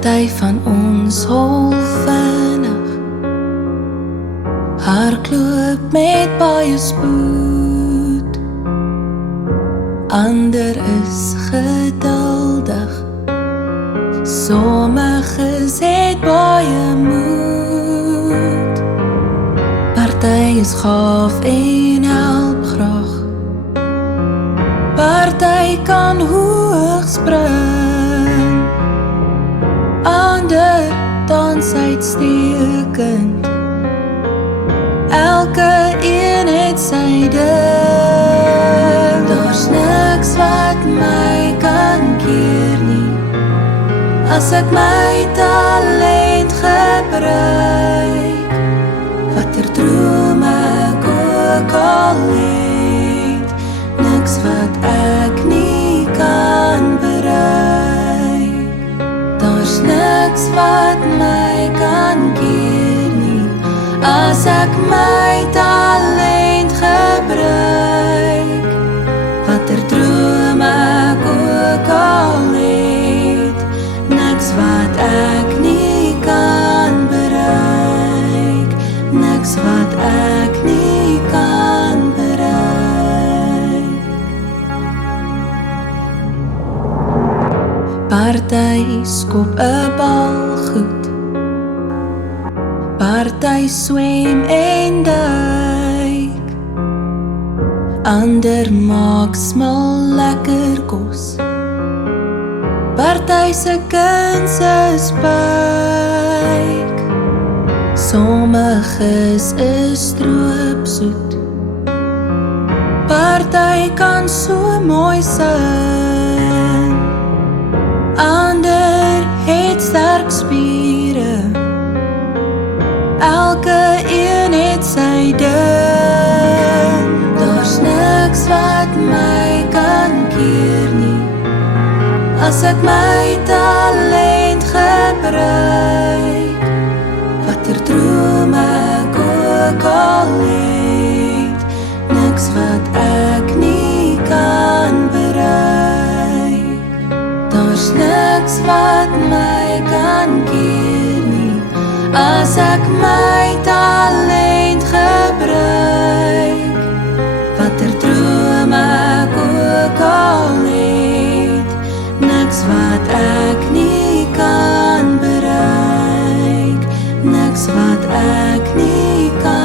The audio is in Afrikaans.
Party van ons hol vinnig, hardloop met baie spoed. Ander is geduldig, sommiges het baie moed. Party is gaaf en help graag, party kan hoog spring, ander dans uitstekend, elke een het sy ding. Daar's niks wat my kan keer nie, as ek my talent gebruik. Watter droom ek ook al het, niks wat ek nie kan bereik. Daar's niks wat my kan keer nie, as ek my talent gebruik. Watter droom ek ook al het, niks wat ek nie kan bereik, niks wat ek nie kan bereik. Party skop 'n bal goed, party swem en duik, ander maak smal lekker kos, party se kuns is byk. Sommiges is stroopsoet, party kan so mooi sing, ander het sterk spiere, elke een het sy ding. Daar's niks wat my kan keer nie, as ek my talent gebruik. Watter droom ek ook al het, niks wat ek nie kan bereik. Daar's niks wat my kan keer nie, as ek my talent gebruik. Watter droom ek ook al het, niks wat ek nie kan bereik, niks wat ek nie kan